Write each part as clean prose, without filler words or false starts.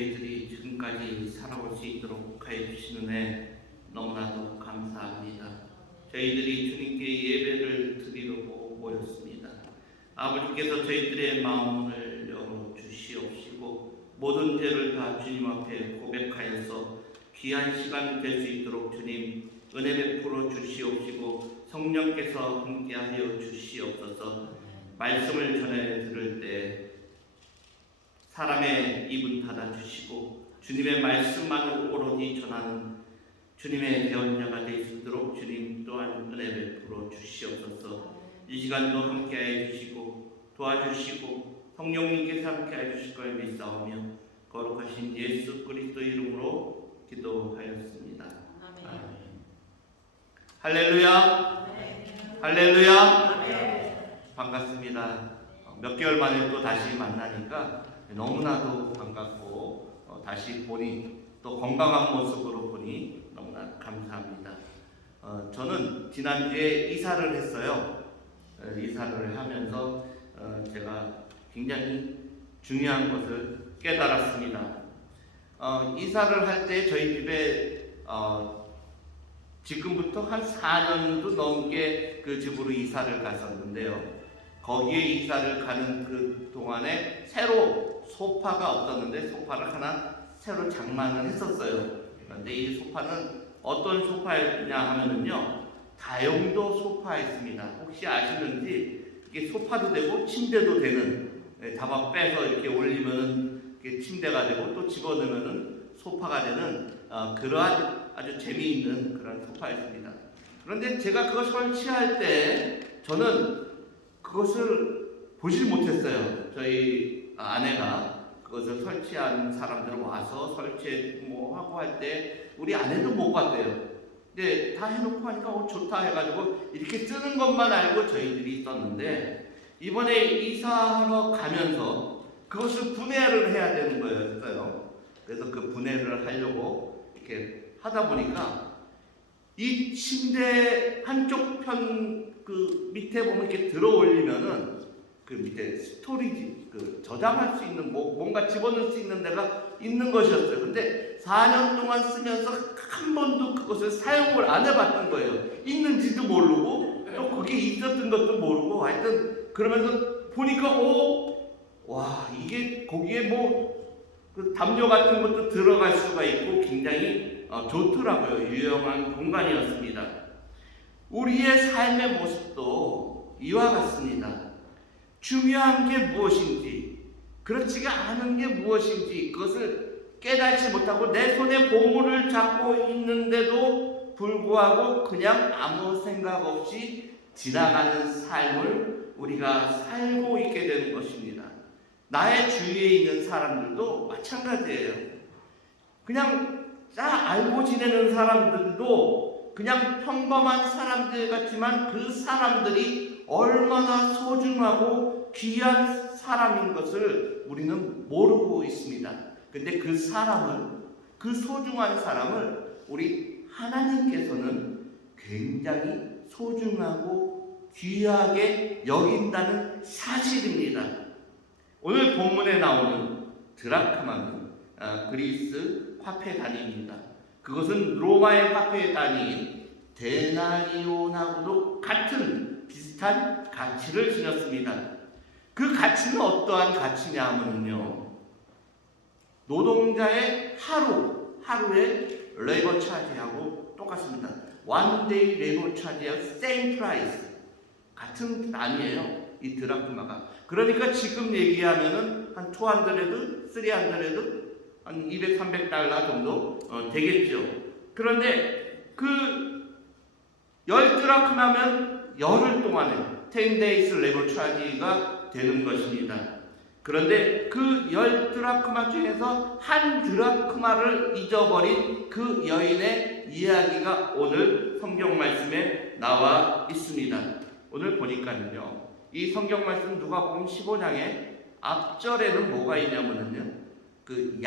저희들이 지금까지 살아올 수 있도록 하여 주시는 애 너무나도 감사합니다. 저희들이 주님께 예배를 드리려고 모였습니다. 아버지께서 저희들의 마음을 열어 주시옵시고 모든 죄를 다 주님 앞에 고백하여서 귀한 시간 될 수 있도록 주님 은혜 베풀어 주시옵시고 성령께서 함께하여 주시옵소서. 말씀을 전해 들을 때 사람의 입은 닫아주시고 주님의 말씀만을 오로지 전하는 주님의 대언자가 될 수 있도록 주님 또한 은혜 베풀어 주시옵소서. 이 시간도 함께해 주시고 도와주시고 성령님께서 함께해 주실 걸 믿사오며 거룩하신 예수 그리스도 이름으로 기도하였습니다. 아멘. 할렐루야. 할렐루야. 반갑습니다. 몇 개월 만에 또 다시 만나니까 너무나도 반갑고 다시 보니 또 건강한 모습으로 보니 너무나 감사합니다. 저는 지난주에 이사를 했어요. 이사를 하면서 제가 굉장히 중요한 것을 깨달았습니다. 이사를 할 때 저희 집에 지금부터 한 4년도 넘게 그 집으로 이사를 갔었는데요. 거기에 이사를 가는 그 동안에 새로 소파가 없었는데 소파를 하나 새로 장만을 했었어요. 그런데 이 소파는 어떤 소파였냐 하면은요, 다용도 소파였습니다. 혹시 아시는지 이게 소파도 되고 침대도 되는, 잡아 빼서 이렇게 올리면은 이렇게 침대가 되고 또 집어넣으면은 소파가 되는 그러한 아주 재미있는 그런 소파였습니다. 그런데 제가 그거 설치할 때 저는 그것을 보질 못했어요. 저희 아내가 그것을 설치한 사람들 와서 설치 하고 할 때 우리 아내도 못 봤대요. 근데 다 해놓고 하니까 좋다 해가지고 이렇게 쓰는 것만 알고 저희들이 있었는데 이번에 이사하러 가면서 그것을 분해를 해야 되는 거였어요. 그래서 그 분해를 하려고 이렇게 하다 보니까 이 침대 한쪽 편 그 밑에 보면 이렇게 들어 올리면은 그 밑에 스토리지 그 저장할 수 있는 뭔가 집어넣을 수 있는 데가 있는 것이었어요. 근데 4년 동안 쓰면서 한 번도 그것을 사용을 안 해봤던 거예요. 있는지도 모르고 또 거기에 있었던 것도 모르고 하여튼 그러면서 보니까 와 이게 거기에 그 담요 같은 것도 들어갈 수가 있고 굉장히 좋더라고요. 유용한 공간이었습니다. 우리의 삶의 모습도 이와 같습니다. 중요한 게 무엇인지, 그렇지가 않은 게 무엇인지 그것을 깨닫지 못하고 내 손에 보물을 잡고 있는데도 불구하고 그냥 아무 생각 없이 지나가는 삶을 우리가 살고 있게 되는 것입니다. 나의 주위에 있는 사람들도 마찬가지예요. 그냥 알고 지내는 사람들도 그냥 평범한 사람들 같지만 그 사람들이 얼마나 소중하고 귀한 사람인 것을 우리는 모르고 있습니다. 근데 그 소중한 사람을 우리 하나님께서는 굉장히 소중하고 귀하게 여긴다는 사실입니다. 오늘 본문에 나오는 드라크마는 그리스 화폐 단위입니다. 그것은 로마의 화폐 단위인 데나리온하고도 비슷한 가치를 지녔습니다. 그 가치는 어떠한 가치냐 하면요, 노동자의 하루의 레이버 차지하고 똑같습니다. one day 레이버 차지하고 same price, 같은 단위예요. 이 드라크마가. 그러니까 지금 얘기하면은 한 200, 300, 한 200, 300달러 정도 되겠죠. 그런데 그 10드라크마면 열흘 동안에 10 days 레이버 차지가 되는 것입니다. 그런데 그 10드라크마 중에서 한 드라크마를 잊어버린 그 여인의 이야기가 오늘 성경 말씀에 나와 있습니다. 오늘 보니까요, 이 성경 말씀 누가복음 15장에 앞절에는 뭐가 있냐면요, 그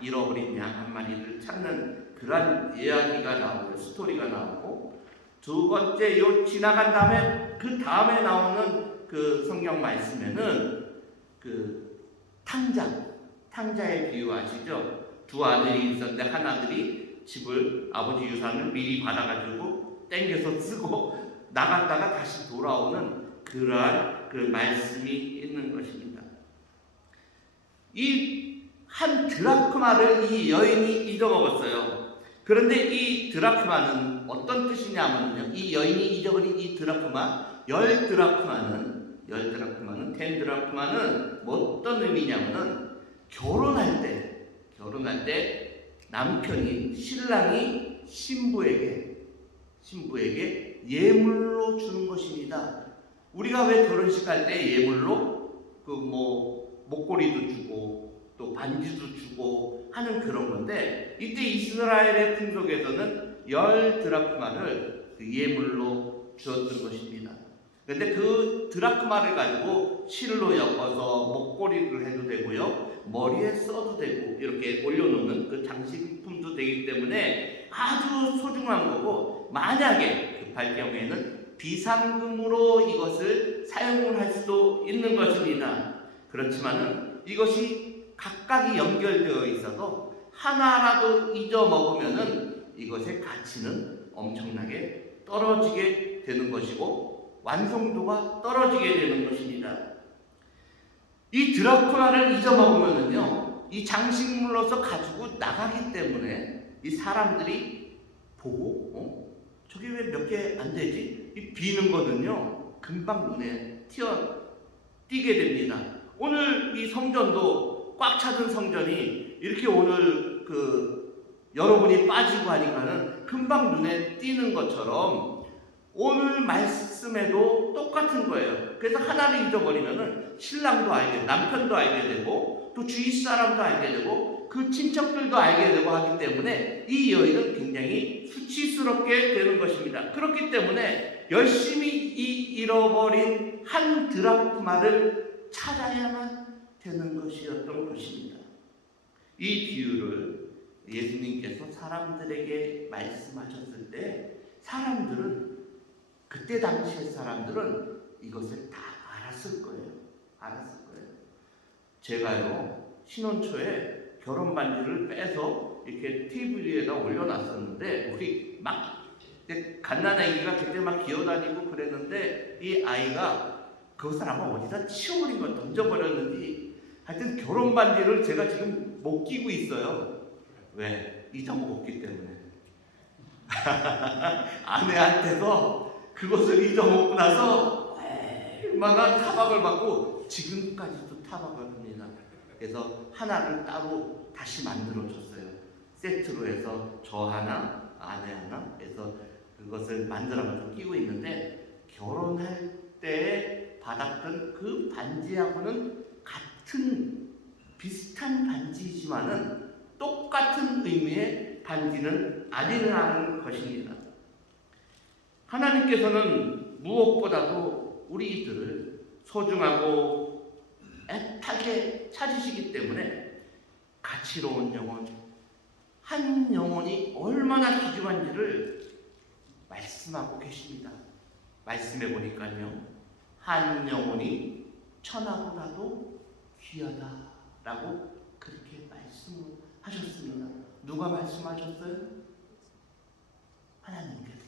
잃어버린 양 한 마리를 찾는 그런 이야기가 나오고 스토리가 나오고, 두 번째 지나간 다음에 그 다음에 나오는 그 성경 말씀에는 그 탕자의 비유 아시죠? 두 아들이 있었는데 한 아들이 집을 아버지 유산을 미리 받아가지고 땡겨서 쓰고 나갔다가 다시 돌아오는 그러한 그 말씀이 있는 것입니다. 이 한 드라크마를 이 여인이 잊어먹었어요. 그런데 이 드라크마는 어떤 뜻이냐면요, 이 여인이 잊어버린 이 드라크마, 10드라크마는 10드라크마는 뭐 어떤 의미냐면은 결혼할 때 남편이 신랑이 신부에게 예물로 주는 것입니다. 우리가 왜 결혼식 할 때 예물로 그 뭐 목걸이도 주고 또 반지도 주고 하는 그런 건데, 이때 이스라엘의 풍속에서는 10드라크마를 그 예물로 주었던 것입니다. 그런데 그 드라크마를 가지고 실로 엮어서 목걸이를 해도 되고요, 머리에 써도 되고 이렇게 올려놓는 그 장식품도 되기 때문에 아주 소중한 거고, 만약에 급할 경우에는 비상금으로 이것을 사용을 할 수도 있는 것입니다. 그렇지만은 이것이 각각이 연결되어 있어도 하나라도 잊어먹으면은 이것의 가치는 엄청나게 떨어지게 되는 것이고 완성도가 떨어지게 되는 것입니다. 이 드라쿠라를 잊어먹으면은요, 이 장식물로서 가지고 나가기 때문에 이 사람들이 보고 저게 왜 몇 개 안 되지? 이 비는 거는요 금방 눈에 띄게 됩니다. 오늘 이 성전도 꽉 차던 성전이 이렇게 오늘 여러분이 빠지고 하니까는 금방 눈에 띄는 것처럼 오늘 말씀에도 똑같은 거예요. 그래서 하나를 잊어버리면은 신랑도 알게, 남편도 알게 되고 또 주위 사람도 알게 되고 그 친척들도 알게 되고 하기 때문에 이 여인은 굉장히 수치스럽게 되는 것입니다. 그렇기 때문에 열심히 이 잃어버린 한 드라크마를 찾아야만 되는 것이었던 것입니다. 이 비유를 예수님께서 사람들에게 말씀하셨을 때 사람들은, 그때 당시의 사람들은 이것을 다 알았을 거예요. 제가요 신혼 초에 결혼 반지를 빼서 이렇게 테이블 위에다 올려놨었는데, 우리 막 갓난아기가 그때 막 기어다니고 그랬는데 이 아이가 그것을 아마 어디다 치워버린 걸 던져버렸는지, 하여튼 결혼 반지를 제가 지금 못 끼고 있어요. 왜? 잊어먹었기 때문에. 아내한테서 그것을 잊어먹고 나서 얼마나 타박을 받고 지금까지도 타박을 합니다. 그래서 하나를 따로 다시 만들어줬어요. 세트로 해서 저 하나, 아내 하나 해서 그것을 만들어서 끼고 있는데, 결혼할 때 받았던 그 반지하고는 비슷한 반지이지만은 똑같은 의미의 반지는 아니라는 것입니다. 하나님께서는 무엇보다도 우리들을 소중하고 애타게 찾으시기 때문에 가치로운 영혼, 한 영혼이 얼마나 귀중한지를 말씀하고 계십니다. 말씀해 보니까요, 한 영혼이 천하보다도 귀하다라고 그렇게 말씀하셨습니다. 누가 말씀하셨어요? 하나님께서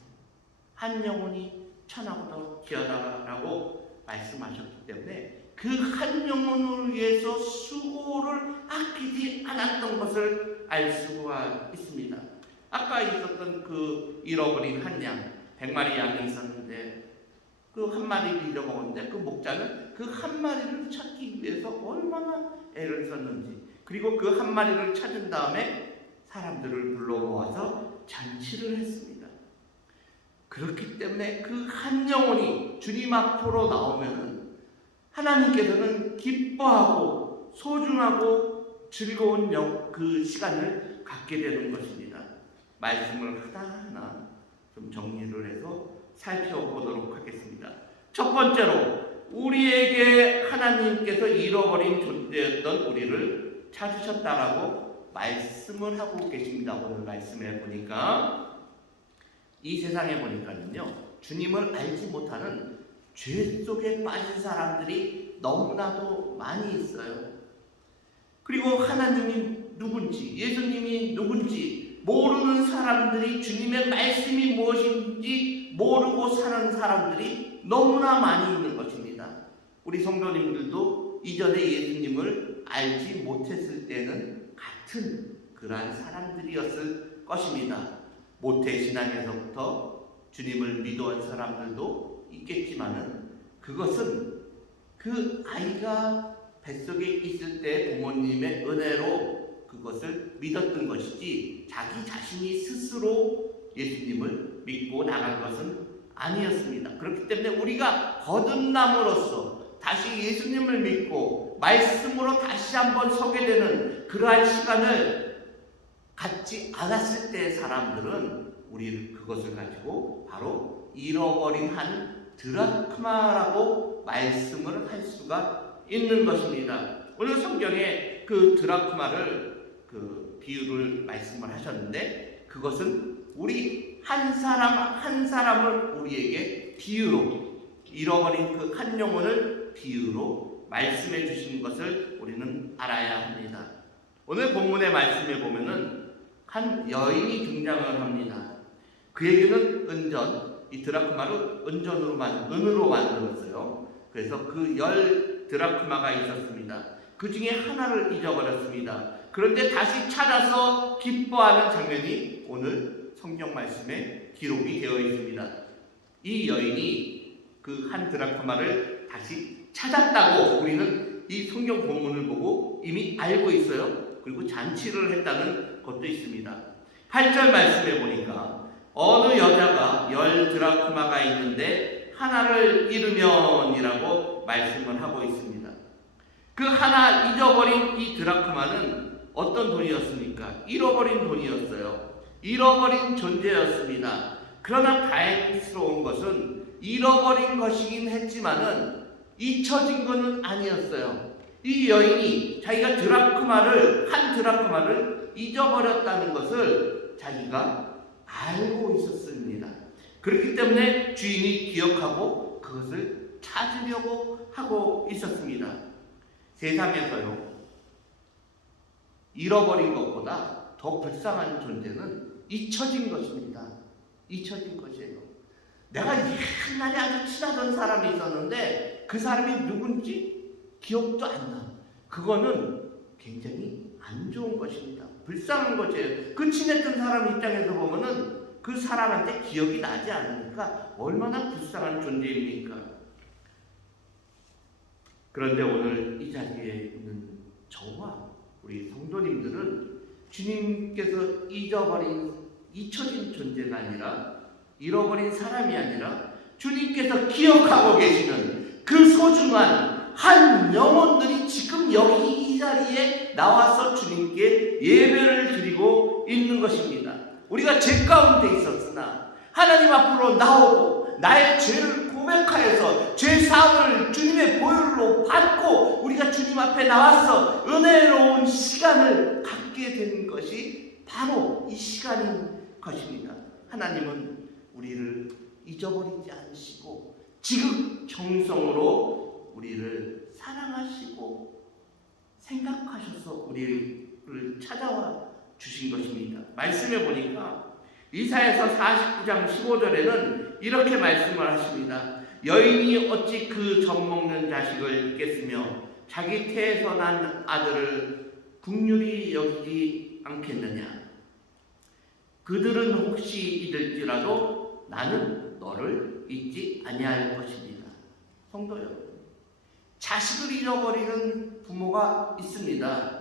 한 영혼이 천하보다 귀하다라고 말씀하셨기 때문에 그 한 영혼을 위해서 수고를 아끼지 않았던 것을 알 수가 있습니다. 아까 있었던 그 잃어버린 한 양, 100마리 양이 있었는데 그 한 마리를 잃어먹었는데 그 목자는 그 한 마리를 찾기 위해서 얼마나 애를 썼는지, 그리고 그 한 마리를 찾은 다음에 사람들을 불러 모아서 잔치를 했습니다. 그렇기 때문에 그 한 영혼이 주님 앞으로 나오면은 하나님께서는 기뻐하고 소중하고 즐거운 그 시간을 갖게 되는 것입니다. 말씀을 하나하나 좀 정리를 해서 살펴보도록 하겠습니다. 첫 번째로, 우리에게 하나님께서 잃어버린 존재였던 우리를 찾으셨다라고 말씀을 하고 계십니다. 오늘 말씀에 보니까, 이 세상에 보니까는요, 주님을 알지 못하는 죄 속에 빠진 사람들이 너무나도 많이 있어요. 그리고 하나님이 누군지, 예수님이 누군지 모르는 사람들이, 주님의 말씀이 무엇인지 모르고 사는 사람들이 너무나 많이 있는 것입니다. 우리 성도님들도 이전에 예수님을 알지 못했을 때는 같은 그러한 사람들이었을 것입니다. 모태신앙에서부터 주님을 믿어온 사람들도 있겠지만은 그것은 그 아이가 뱃속에 있을 때 부모님의 은혜로 그것을 믿었던 것이지 자기 자신이 스스로 예수님을 믿고 나간 것은 아니었습니다. 그렇기 때문에 우리가 거듭남으로써 다시 예수님을 믿고 말씀으로 다시 한번 서게 되는 그러한 시간을 갖지 않았을 때 사람들은 우리 그것을 가지고 바로 잃어버린 한 드라크마라고 말씀을 할 수가 있는 것입니다. 오늘 성경에 그 드라크마를 그 비유를 말씀을 하셨는데 그것은 우리 한 사람 한 사람을 우리에게 비유로, 잃어버린 그 한 영혼을 비유로 말씀해 주신 것을 우리는 알아야 합니다. 오늘 본문의 말씀에 보면은 한 여인이 등장을 합니다. 그에게는 은전, 이 드라크마를 은으로 만들었어요. 그래서 그 10 드라크마가 있었습니다. 그 중에 하나를 잊어버렸습니다. 그런데 다시 찾아서 기뻐하는 장면이 오늘 성경 말씀에 기록이 되어 있습니다. 이 여인이 그 한 드라크마를 다시 찾았다고 우리는 이 성경 본문을 보고 이미 알고 있어요. 그리고 잔치를 했다는 것도 있습니다. 8절 말씀에 보니까 어느 여자가 10 드라크마가 있는데 하나를 잃으면이라고 말씀을 하고 있습니다. 그 하나 잊어버린 이 드라크마는 어떤 돈이었습니까? 잃어버린 돈이었어요. 잃어버린 존재였습니다. 그러나 다행스러운 것은 잃어버린 것이긴 했지만은 잊혀진 것은 아니었어요. 이 여인이 자기가 한 드라크마를 잊어버렸다는 것을 자기가 알고 있었습니다. 그렇기 때문에 주인이 기억하고 그것을 찾으려고 하고 있었습니다. 세상에서요, 잃어버린 것보다 더 불쌍한 존재는 잊혀진 것입니다. 잊혀진 것이에요. 내가 옛날에 아주 친하던 사람이 있었는데 그 사람이 누군지 기억도 안 나. 그거는 굉장히 안 좋은 것입니다. 불쌍한 것이에요. 그 친했던 사람 입장에서 보면은 그 사람한테 기억이 나지 않으니까 얼마나 불쌍한 존재입니까? 그런데 오늘 이 자리에 있는 저와 우리 성도님들은 주님께서 잊혀진 존재가 아니라, 잃어버린 사람이 아니라 주님께서 기억하고 계시는 그 소중한 한 영혼들이 지금 여기 이 자리에 나와서 주님께 예배를 드리고 있는 것입니다. 우리가 죄 가운데 있었으나 하나님 앞으로 나오고 나의 죄를 고백하여서 죄 사함을 주님의 보혈로 받고 우리가 주님 앞에 나와서 은혜로운 시간을 갖게 된 것이 바로 이 시간인 것입니다. 하나님은 우리를 잊어버리지 않으시고 지극정성으로 우리를 사랑하시고 생각하셔서 우리를 찾아와 주신 것입니다. 말씀해 보니까 이사야서 49장 15절에는 이렇게 말씀을 하십니다. 여인이 어찌 그 젖먹는 자식을 잊겠으며 자기 태에서 난 아들을 긍휼히 여기지 않겠느냐. 그들은 혹시 잊을지라도 나는 너를 잊지 아니할 것입니다. 성도 여러분, 자식을 잃어버리는 부모가 있습니다.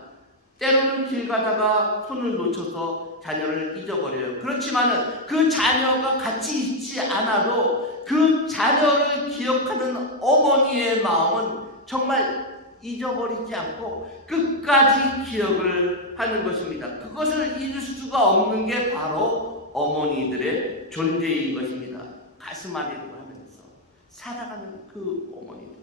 때로는 길 가다가 손을 놓쳐서 자녀를 잊어버려요. 그렇지만 그 자녀가 같이 있지 않아도 그 자녀를 기억하는 어머니의 마음은 정말 잊어버리지 않고 끝까지 기억을 하는 것입니다. 그것을 잊을 수가 없는 게 바로 어머니들의 존재인 것입니다. 가슴앓이를 하면서 살아가는 그 어머니들,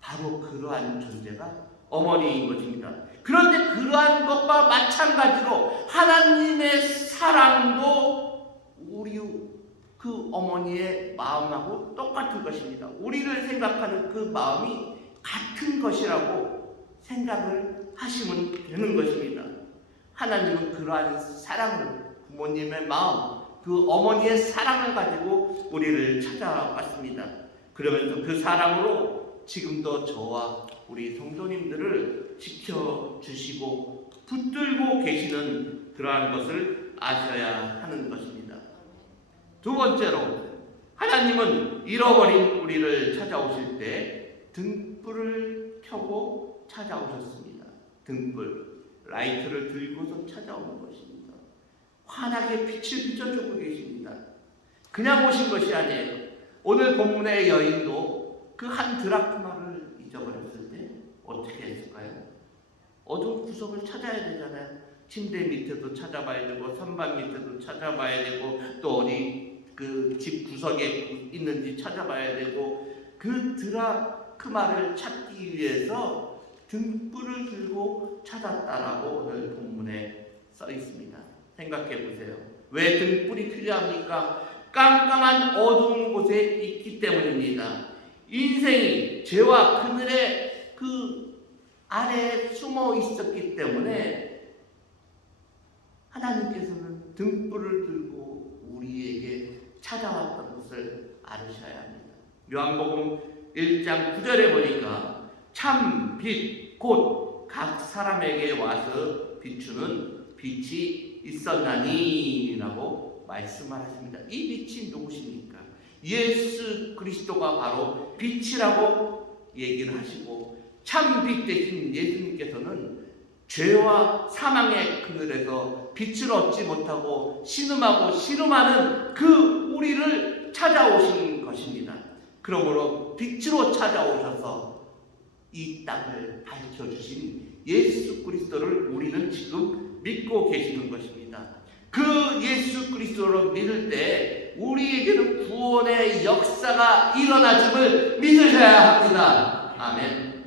바로 그러한 존재가 어머니인 것입니다. 그런데 그러한 것과 마찬가지로 하나님의 사랑도 우리 그 어머니의 마음하고 똑같은 것입니다. 우리를 생각하는 그 마음이 같은 것이라고 생각을 하시면 되는 것입니다. 하나님은 그러한 사랑을, 부모님의 마음, 그 어머니의 사랑을 가지고 우리를 찾아왔습니다. 그러면서 그 사랑으로 지금도 저와 우리 성도님들을 지켜주시고 붙들고 계시는 그러한 것을 아셔야 하는 것입니다. 두 번째로, 하나님은 잃어버린 우리를 찾아오실 때 등불을 켜고 찾아오셨습니다. 등불, 라이트를 들고서 찾아오는 것입니다. 환하게 빛을 비춰주고 계십니다. 그냥 오신 것이 아니에요. 오늘 본문의 여인도 그 한 드라크마를 잊어버렸을 때 어떻게 했을까요? 어두운 구석을 찾아야 되잖아요. 침대 밑에도 찾아봐야 되고 선반 밑에도 찾아봐야 되고 또 어디 그 집 구석에 있는지 찾아봐야 되고, 그 드라크마를 찾기 위해서 등불을 들고 찾았다라고 오늘 본문에 써 있습니다. 생각해 보세요. 왜 등불이 필요합니까? 깜깜한 어두운 곳에 있기 때문입니다. 인생이 죄와 그늘의 그 아래에 숨어 있었기 때문에 하나님께서는 등불을 들고 우리에게 찾아왔던 것을 알으셔야 합니다. 요한복음 1장 9절에 보니까 참 빛 곧 각 사람에게 와서 비추는 빛이 있었나니 라고 말씀을 하십니다. 이 빛이 누구십니까? 예수 그리스도가 바로 빛이라고 얘기를 하시고, 참 빛 대신 예수님께서는 죄와 사망의 그늘에서 빛을 얻지 못하고 신음하고 씨름하는 그 우리를 찾아오신 것입니다. 그러므로 빛으로 찾아오셔서 이 땅을 밝혀주신 예수 그리스도를 우리는 지금 믿고 계시는 것입니다. 그 예수 그리스도를 믿을 때 우리에게는 구원의 역사가 일어나심을 믿으셔야 합니다. 아멘.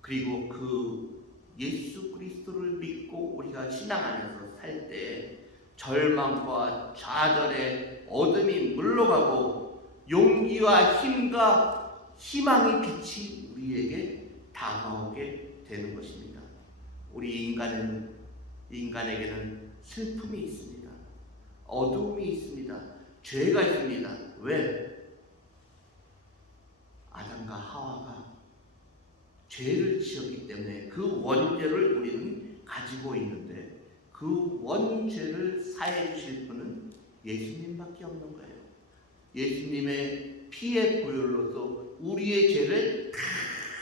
그리고 그 예수 그리스도를 믿고 우리가 신앙 안에서 살 때 절망과 좌절의 어둠이 물러가고 용기와 힘과 희망의 빛이 우리에게 다가오게 되는 것입니다. 우리 인간에게는 슬픔이 있습니다. 어둠이 있습니다. 죄가 있습니다. 왜? 아담과 하와가 죄를 지었기 때문에 그 원죄를 우리는 가지고 있는데, 그 원죄를 사해 주실 분은 예수님밖에 없는 거예요. 예수님의 피의 보혈로서 우리의 죄를 다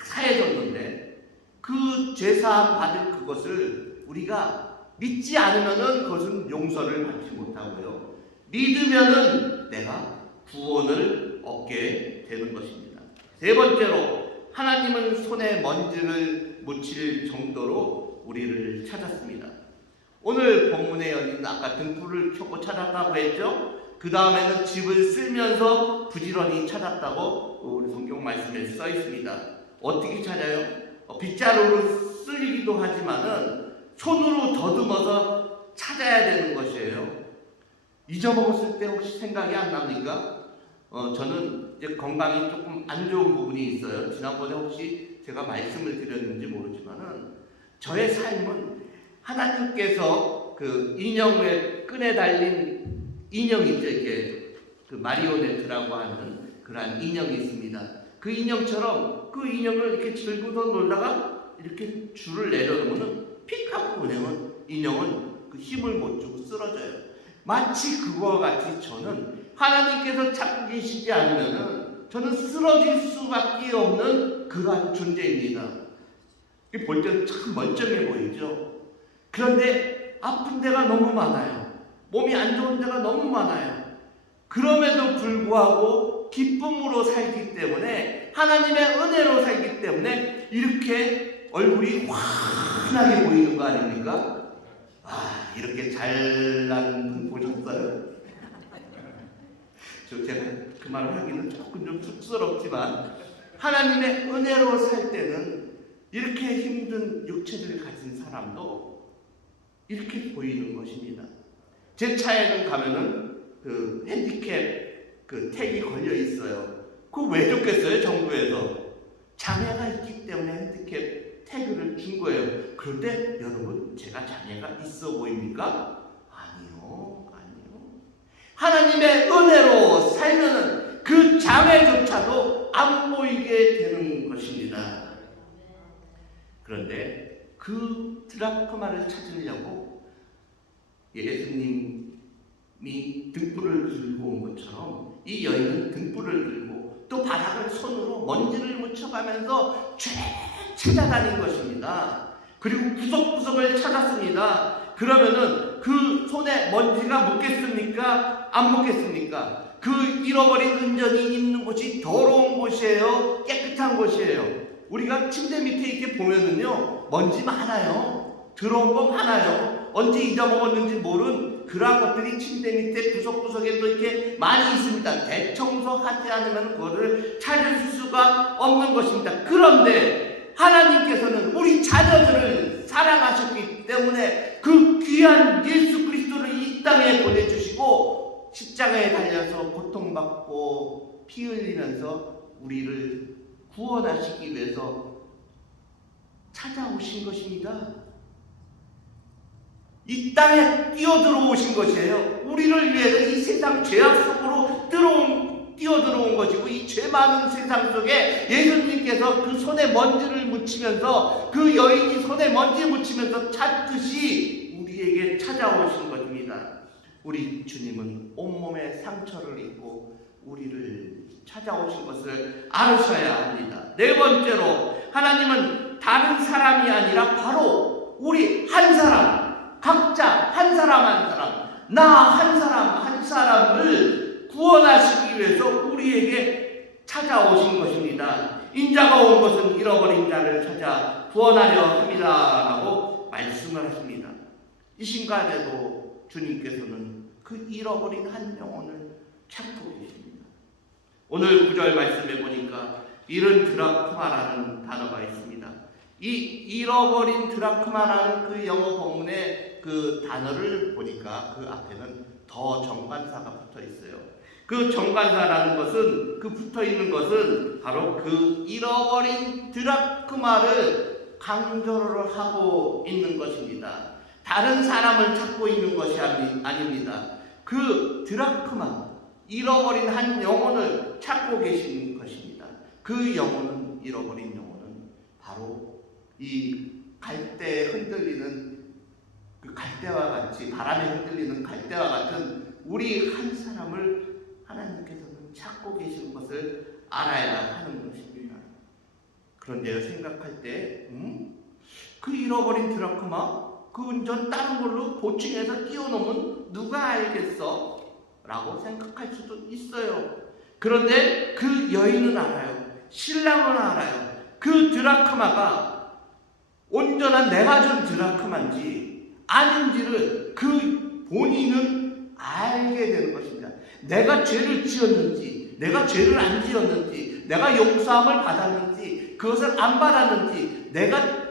사해 줬는데, 그 죄사함 받은 그것을 우리가 믿지 않으면은 그것은 용서를 받지 못하고요, 믿으면은 내가 구원을 얻게 되는 것입니다. 세 번째로, 하나님은 손에 먼지를 묻힐 정도로 우리를 찾았습니다. 오늘 본문의 여인은 아까 등불을 켜고 찾았다고 했죠. 그 다음에는 집을 쓸면서 부지런히 찾았다고 우리 성경 말씀에 써 있습니다. 어떻게 찾아요? 빗자루로 쓸기도 하지만은 손으로 더듬어서 찾아야 되는 것이에요. 잊어먹었을 때 혹시 생각이 안 납니까? 저는 이제 건강이 조금 안 좋은 부분이 있어요. 지난번에 혹시 제가 말씀을 드렸는지 모르지만은 저의 삶은 하나님께서 그 인형에 끈에 달린 인형 있죠. 이렇게 그 마리오네트라고 하는 그러한 인형이 있습니다. 그 인형처럼 그 인형을 이렇게 들고서 놀다가 이렇게 줄을 내려놓으면 픽 하고 보내면 인형은 그 힘을 못 주고 쓰러져요. 마치 그와 같이 저는 하나님께서 잡고 계시지 않으면 저는 쓰러질 수밖에 없는 그러한 존재입니다. 볼 때는 참 멀쩡해 보이죠. 그런데 아픈 데가 너무 많아요. 몸이 안 좋은 데가 너무 많아요. 그럼에도 불구하고 기쁨으로 살기 때문에, 하나님의 은혜로 살기 때문에 이렇게 얼굴이 환하게 보이는 거 아닙니까? 이렇게 잘난 분 보셨어요? 제가 그 말을 하기는 조금 좀 쑥스럽지만, 하나님의 은혜로 살 때는 이렇게 힘든 육체를 가진 사람도 이렇게 보이는 것입니다. 제 차에는 가면은 그 핸디캡 그 택이 걸려 있어요. 그거 왜 줬겠어요, 정부에서? 장애가 있기 때문에 핸디캡 태그를 준 거예요. 그런데 여러분, 제가 장애가 있어 보입니까? 아니요. 하나님의 은혜로 살면은 그 장애조차도 안 보이게 되는 것입니다. 그런데 그 드라크마를 찾으려고 예수님이 등불을 들고 온 것처럼 이 여인은 등불을 들고 또 바닥을 손으로 먼지를 묻혀가면서 찾아다닌 것입니다. 그리고 구석구석을 찾았습니다. 그러면은 그 손에 먼지가 묻겠습니까? 안 묻겠습니까? 그 잃어버린 은전이 있는 곳이 더러운 곳이에요? 깨끗한 곳이에요? 우리가 침대 밑에 이렇게 보면은요, 먼지 많아요. 더러운 거 많아요. 언제 잊어먹었는지 모른 그러한 것들이 침대 밑에 구석구석에 또 이렇게 많이 있습니다. 대청소하지 않으면 그거를 찾을 수가 없는 것입니다. 그런데 하나님께서는 우리 자녀들을 사랑하셨기 때문에 그 귀한 예수 그리스도를 이 땅에 보내주시고 십자가에 달려서 고통받고 피 흘리면서 우리를 구원하시기 위해서 찾아오신 것입니다. 이 땅에 뛰어들어오신 것이에요. 우리를 위해서 이 세상 죄악 속으로 뛰어들어온 것이고, 이 죄 많은 세상 속에 예수님께서 그 손에 먼지를 묻히면서, 그 여인이 손에 먼지 묻히면서 찾듯이 우리에게 찾아오신 것입니다. 우리 주님은 온몸에 상처를 입고 우리를 찾아오신 것을 알으셔야 합니다. 네 번째로, 하나님은 다른 사람이 아니라 바로 우리 한 사람, 각자 한 사람 한 사람, 나 한 사람 한 사람을 구원하시기 위해서 우리에게 찾아오신 것입니다. 인자가 온 것은 잃어버린 자를 찾아 구원하려 함이라라고 말씀을 하십니다. 이 시간에도 주님께서는 그 잃어버린 한 영혼을 찾고 계십니다. 오늘 9절 말씀에 보니까 잃은 드라크마라는 단어가 있습니다. 이 잃어버린 드라크마라는 그 영어 본문의 그 단어를 보니까 그 앞에는 더 정관사가 붙어 있어요. 그 정관사라는 것은, 그 붙어 있는 것은 바로 그 잃어버린 드라크마를 강조를 하고 있는 것입니다. 다른 사람을 찾고 있는 것이 아닙니다. 그 드라크마, 잃어버린 한 영혼을 찾고 계신 것입니다. 그 영혼은, 잃어버린 영혼은 바로 이 갈대에 흔들리는 그 갈대와 같이, 바람에 흔들리는 갈대와 같은 우리 한 사람을 하나님께서는 찾고 계신 것을 알아야 하는 것입니다. 그런데요, 생각할 때 그 잃어버린 드라크마, 그 은전 다른 걸로 보충해서 띄워놓으면 누가 알겠어? 라고 생각할 수도 있어요. 그런데 그 여인은 알아요. 신랑은 알아요. 그 드라크마가 온전한 내가 준 드라크마인지 아닌지를 그 본인은 알게 되는 것입니다. 내가 죄를 지었는지, 내가 죄를 안 지었는지, 내가 용서함을 받았는지, 그것을 안 받았는지, 내가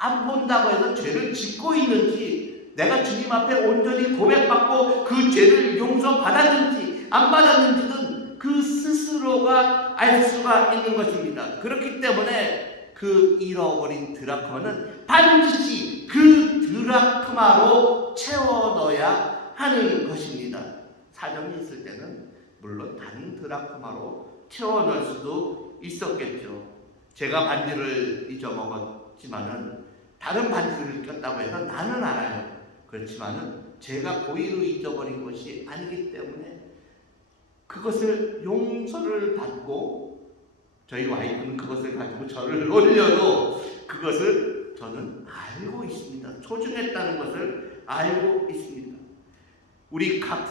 안 본다고 해서 죄를 짓고 있는지, 내가 주님 앞에 온전히 고백받고 그 죄를 용서받았는지 안 받았는지는 그 스스로가 알 수가 있는 것입니다. 그렇기 때문에 그 잃어버린 드라크마는 반드시 그 드라크마로 채워 넣어야 하는 것입니다. 사정이 있을 때는 물론 다른 드라크마로 채워 넣을 수도 있었겠죠. 제가 반지를 잊어먹었지만은 다른 반지를 꼈다고 해서 나는 알아요. 그렇지만은 제가 고의로 잊어버린 것이 아니기 때문에 그것을 용서를 받고, 저희 와이프는 그것을 가지고 저를 놀려도 그것을 저는 알고 있습니다. 소중했다는 것을 알고 있습니다. 우리 각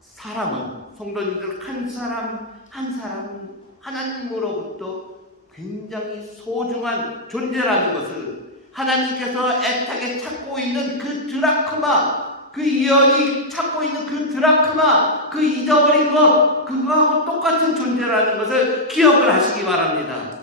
사람은, 성도님들 한 사람 한 사람 하나님으로부터 굉장히 소중한 존재라는 것을, 하나님께서 애타게 찾고 있는 그 드라크마, 그 이언이 찾고 있는 그 드라크마, 그 잊어버린 것, 그거하고 똑같은 존재라는 것을 기억을 하시기 바랍니다.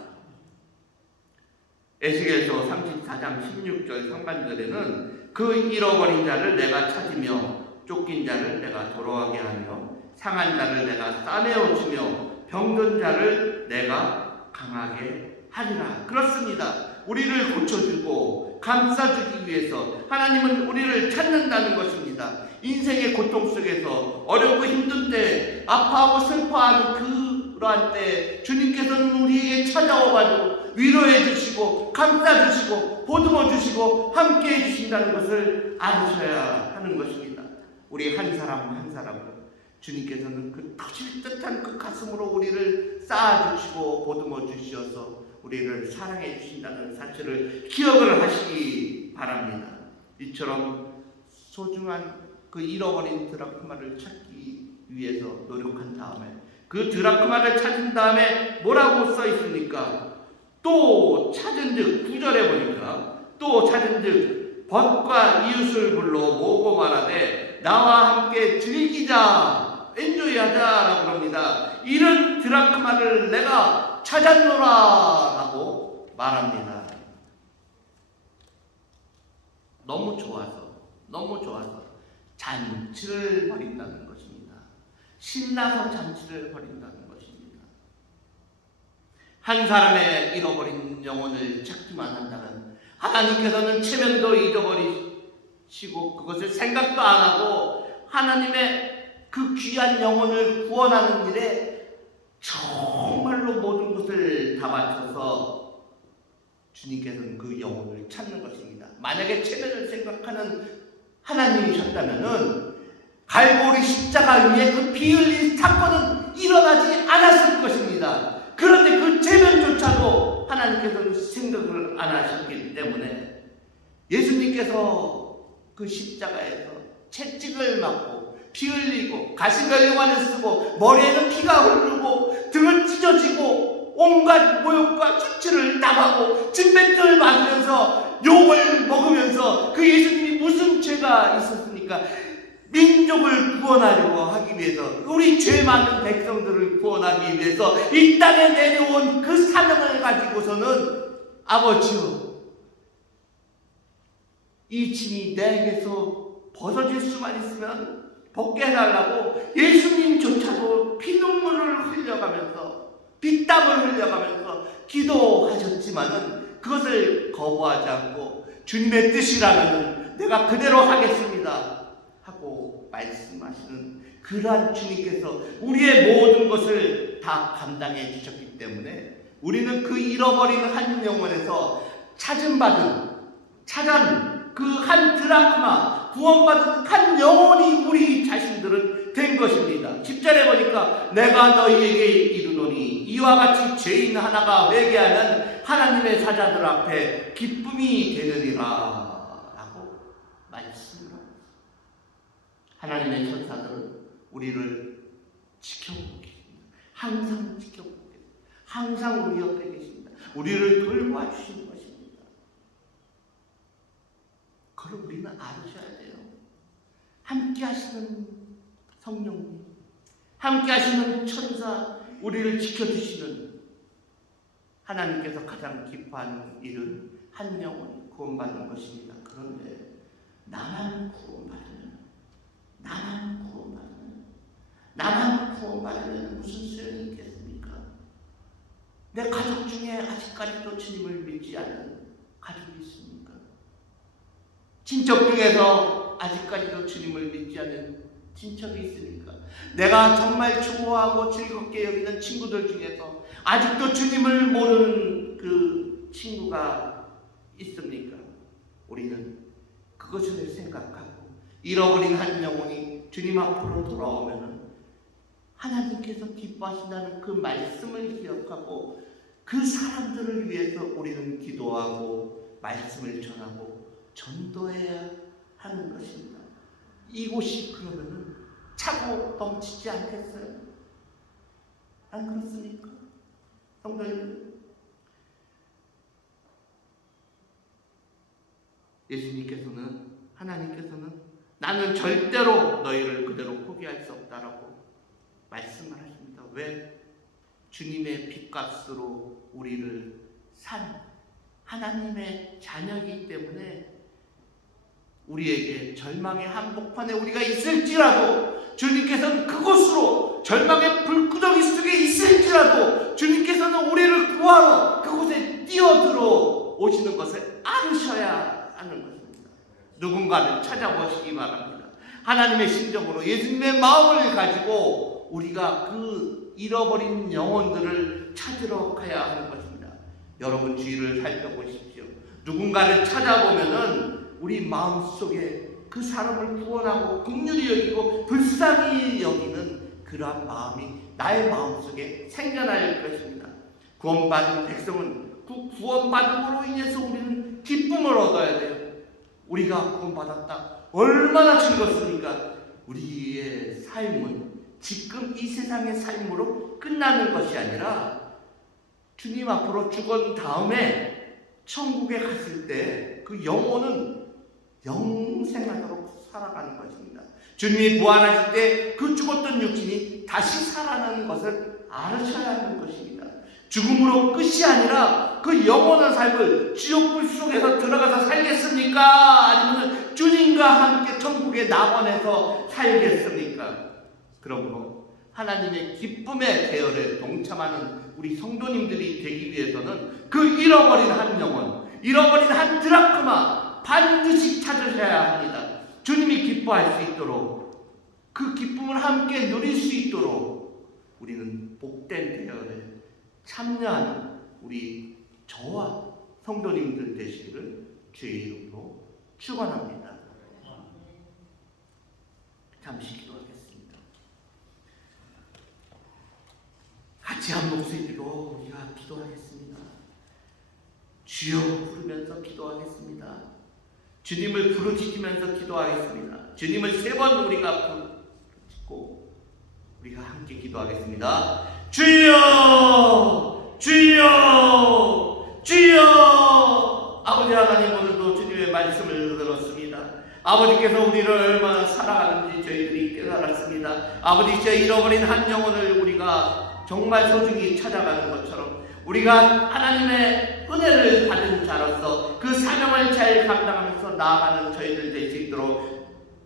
에스겔서 34장 16절 상반절에는 그 잃어버린 자를 내가 찾으며 쫓긴 자를 내가 돌아가게 하며 상한 자를 내가 싸매어 주며 병든 자를 내가 강하게 하리라. 그렇습니다. 우리를 고쳐주고 감싸주기 위해서 하나님은 우리를 찾는다는 것입니다. 인생의 고통 속에서 어렵고 힘든 때, 아파하고 슬퍼하는 그러한 때 주님께서는 우리에게 찾아와가지고 위로해 주시고 감싸 주시고 보듬어 주시고 함께 해 주신다는 것을 알으셔야 하는 것입니다. 우리 한 사람 한 사람을 주님께서는 그 터질 듯한 그 가슴으로 우리를 쌓아주시고 보듬어 주셔서 우리를 사랑해 주신다는 사실을 기억을 하시기 바랍니다. 이처럼 소중한 그 잃어버린 드라크마를 찾기 위해서 노력한 다음에 그 드라크마를 찾은 다음에 뭐라고 써 있습니까? 또 찾은즉 9절에 보니까 또 찾은즉 벗과 이웃을 불러 모으고 말하되 나와 함께 즐기자 엔조이하자라고 합니다. 이런 드라크마를 내가 찾았노라라고 말합니다. 너무 좋아서 잔치를 벌인다는 것입니다. 신나서 잔치를 벌인다는 것입니다. 한 사람의 잃어버린 영혼을 찾기만 한다면 하나님께서는 체면도 잊어버리시고 그것을 생각도 안 하고 하나님의 그 귀한 영혼을 구원하는 일에 정말로 모든 것을 다 바쳐서 주님께서는 그 영혼을 찾는 것입니다. 만약에 체면을 생각하는 하나님이셨다면은 갈보리 십자가 위에 그 피 흘린 사건은 일어나지 않았을 것입니다. 그런데 그 체면조차도 하나님께서는 생각을 안 하셨기 때문에 예수님께서 그 십자가에서 채찍을 맞고 피 흘리고 가시면류관을 쓰고 머리에는 피가 흐르고 등은 찢어지고 온갖 모욕과 수치를 당하고 진뱉음을 받으면서 욕을 먹으면서 그 예수님이 무슨 죄가 있었습니까? 민족을 구원하려고 하기 위해서 우리 죄 많은 백성들을 구원하기 위해서 이 땅에 내려온 그 사명을 가지고서는 아버지여 이 짐이 내게서 벗어질 수만 있으면 벗게 해달라고 예수님조차도 피눈물을 흘려가면서 피땀을 흘려가면서 기도하셨지만은 그것을 거부하지 않고 주님의 뜻이라면 내가 그대로 하겠습니다 하고 말씀하시는 그러한 주님께서 우리의 모든 것을 다 감당해 주셨기 때문에 우리는 그 잃어버린 한 영혼에서 찾은 그 한 드라크마 구원받은 한 영혼이 우리 자신들은 된 것입니다. 10절에 보니까 내가 너희에게 이르노니 이와 같이 죄인 하나가 회개하면 하나님의 사자들 앞에 기쁨이 되느니라 라고 말씀을 합니다. 하나님의 천사들은 우리를 지켜보고 계십니다. 항상 지켜보고 계십니다. 항상 우리 옆에 계십니다. 우리를 돌봐주시는 것입니다. 그걸 우리는 알으셔야 돼요. 함께 하시는 성령님, 함께 하시는 천사, 우리를 지켜주시는 하나님께서 가장 기뻐하는 일은 한 영혼 구원받는 것입니다. 그런데 나만 구원받으면 무슨 소용이 있겠습니까? 내 가족 중에 아직까지도 주님을 믿지 않는 가족이 있습니까? 친척 중에서 아직까지도 주님을 믿지 않는 친척이 있습니까? 내가 정말 좋아하고 즐겁게 여기는 친구들 중에서 아직도 주님을 모르는 그 친구가 있습니까? 우리는 그것을 생각하고 잃어버린 한 영혼이 주님 앞으로 돌아오면 하나님께서 기뻐하신다는 그 말씀을 기억하고 그 사람들을 위해서 우리는 기도하고 말씀을 전하고 전도해야 하는 것입니다. 이곳이 그러면은 차고 넘치지 않겠어요? 안 그렇습니까? 성도님들, 예수님께서는 하나님께서는 나는 절대로 너희를 그대로 포기할 수 없다라고 말씀을 하십니다. 왜? 주님의 핏값으로 우리를 산 하나님의 자녀이기 때문에 우리에게 절망의 한복판에 우리가 있을지라도 주님께서는 그곳으로 절망의 불구덩이 속에 있을지라도 주님께서는 우리를 구하러 그곳에 뛰어들어 오시는 것을 알으셔야 하는 것입니다. 누군가를 찾아보시기 바랍니다. 하나님의 심정으로 예수님의 마음을 가지고 우리가 그 잃어버린 영혼들을 찾으러 가야 하는 것입니다. 여러분 주위를 살펴보십시오. 누군가를 찾아보면은 우리 마음속에 그 사람을 구원하고 긍휼히 여기고 불쌍히 여기는 그러한 마음이 나의 마음속에 생겨날 것입니다. 구원받은 백성은 그 구원받음으로 인해서 우리는 기쁨을 얻어야 돼요. 우리가 구원받았다. 얼마나 즐겁습니까? 우리의 삶은 지금 이 세상의 삶으로 끝나는 것이 아니라 주님 앞으로 죽은 다음에 천국에 갔을 때 그 영혼은 영생하도록 살아가는 것입니다. 주님이 부활하실 때 그 죽었던 육신이 다시 살아나는 것을 알으셔야 하는 것입니다. 죽음으로 끝이 아니라 그 영원한 삶을 지옥불 속에서 들어가서 살겠습니까? 아니면 주님과 함께 천국의 낙원에서 살겠습니까? 그러므로 하나님의 기쁨의 대열에 동참하는 우리 성도님들이 되기 위해서는 그 잃어버린 한 영혼, 잃어버린 한 드라크마 반드시 찾으셔야 합니다. 주님이 기뻐할 수 있도록, 그 기쁨을 함께 누릴 수 있도록 우리는 복된 대열에 참여하는 우리 저와 성도님들 되시기를 주의 이름으로 축원합니다. 잠시 기도하겠습니다. 같이 한 목소리로 우리가 기도하겠습니다. 주여 부르면서 기도하겠습니다. 주님을 부르짖으면서 기도하겠습니다. 주님을 3번 우리가 부르짖고 우리가 함께 기도하겠습니다. 주여! 주여! 주여! 아버지 하나님, 오늘도 주님의 말씀을 들었습니다. 아버지께서 우리를 얼마나 사랑하는지 저희들이 깨달았습니다. 아버지, 제 잃어버린 한 영혼을 우리가 정말 소중히 찾아가는 것처럼 우리가 하나님의 은혜를 받은 자로서 그 사명을 잘 감당하면서 나아가는 저희들 될 수 있도록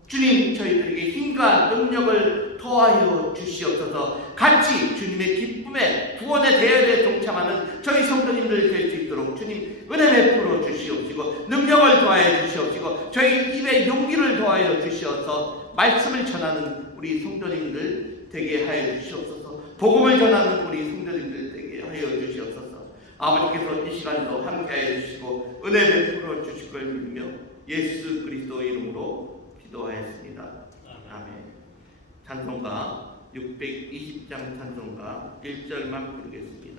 주님, 저희들에게 힘과 능력을 더하여 주시옵소서. 같이 주님의 기쁨에 구원의 대열에 동참하는 저희 성도님들 될 수 있도록 주님 은혜 베풀어 주시옵시고 능력을 더하여 주시옵시고 저희 입에 용기를 더하여 주시어서 말씀을 전하는 우리 성도님들 되게 하여 주시옵소서. 복음을 전하는 우리 성도님들 되게 하여 주시옵소서. 아버지께서 이 시간도 함께하여 주시고 은혜 베풀어 주실 걸 믿으며 예수 그리스도의 이름으로 기도하였습니다. 아멘. 찬송가 620장 찬송가 1절만 부르겠습니다.